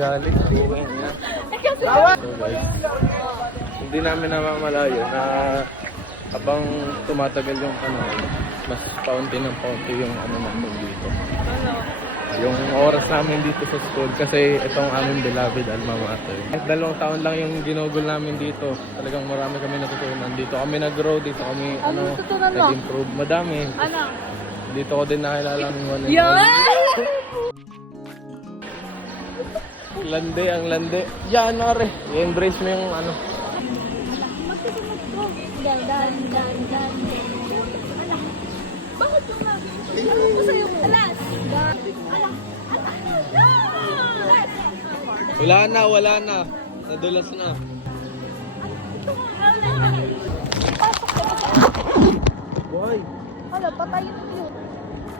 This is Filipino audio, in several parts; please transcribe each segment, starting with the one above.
galing sa buhay niya. So guys, hindi namin namamalayo na habang tumatagal yung panahon, mas paunti ng paunti yung ano namin dito. Yung oras namin dito sa school kasi itong aming beloved alma mater. 2 taon lang yung ginugol namin dito. Talagang marami kami natutunan. Dito kami nag-grow, dito kami nag-improve. Madami. Dito ko din nakilala ng one and Lande, ang lande. Yan, are. I-embrace mo yung ano. Bakit yung lagi? Ano ko sa'yo? Alas! Wala na. Nadulas na. Boy! Hala, patayin mo yun.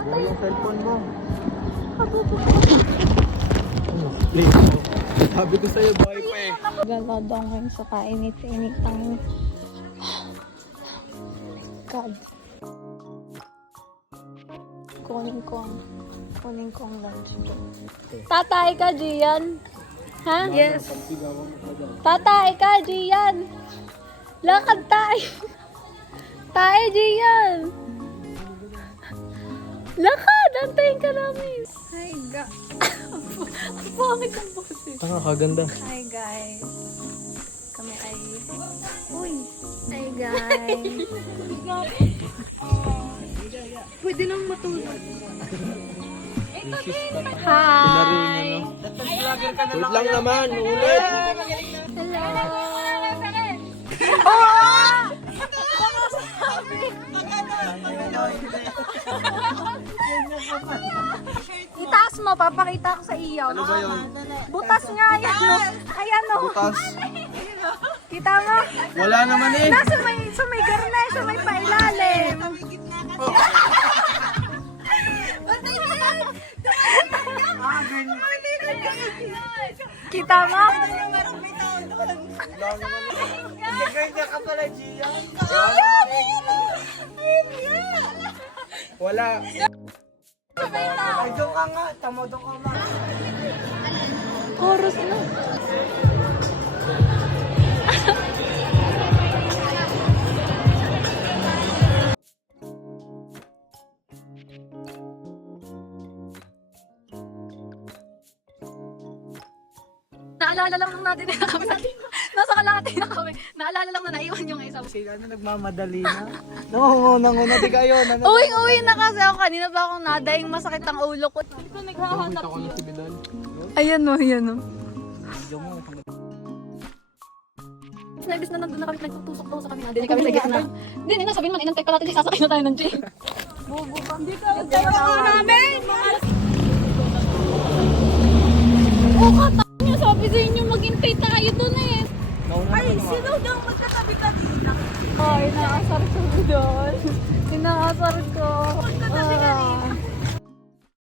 Boy, yung cellphone mo. Sabi ko sa'yo, boy pa eh. Gagadong kayo sa kainit-initang God. Kunin ko ang lunch ko. Tatay ka, Gian? Ha? Yes. Tatay ka, Gian? Lakad tayo. Tayo, Gian. Lakad, antayin ka namin. Hi, God. Ang pangit ang boses. Kaganda. Hi, guys. Kami ay... Uy! Hi, guys. Pwede nang matulog. Hi! Wait lang naman, ulit. Hello! Oh! Itaas mo, papakita ko sa iyo. Ano ba yun? Butas nga, ayan o. Ayan o. Butas. Kita mo? Wala naman eh. Nasa may garne, sa may pailalim. Kita mo? Ganyan ka pala, Gian. Wala. Ay, doon ka nga. Tamodo ka nga. Chorus na. Naalala lang natin na kami. Nasa kalahati na kami. Naalala lang na naiwan yung isa. Sila na nagmamadali na. Nangunguna di kayo. Uwi na kasi ako. Kanina pa akong nadaing masakit ang ulo ko. Dito naghahanap Ako na si Bidal. Ayan o, ayan o. Nabis na nandun na kami, nagtutusok-tusok kami na. Hindi kami sa gitna. Hindi, nina, sabihin man, inantay pa natin, sasakay na tayo ng jeep. Bubo ka. Hindi ka, namin! Oo, katang nyo, sabi sa inyo, maghintay tayo dun eh. Ay, sino daw magkatabi-tabi lang? Ay, inaasar ko doon. Inaasar ko. Magkatabi kanina.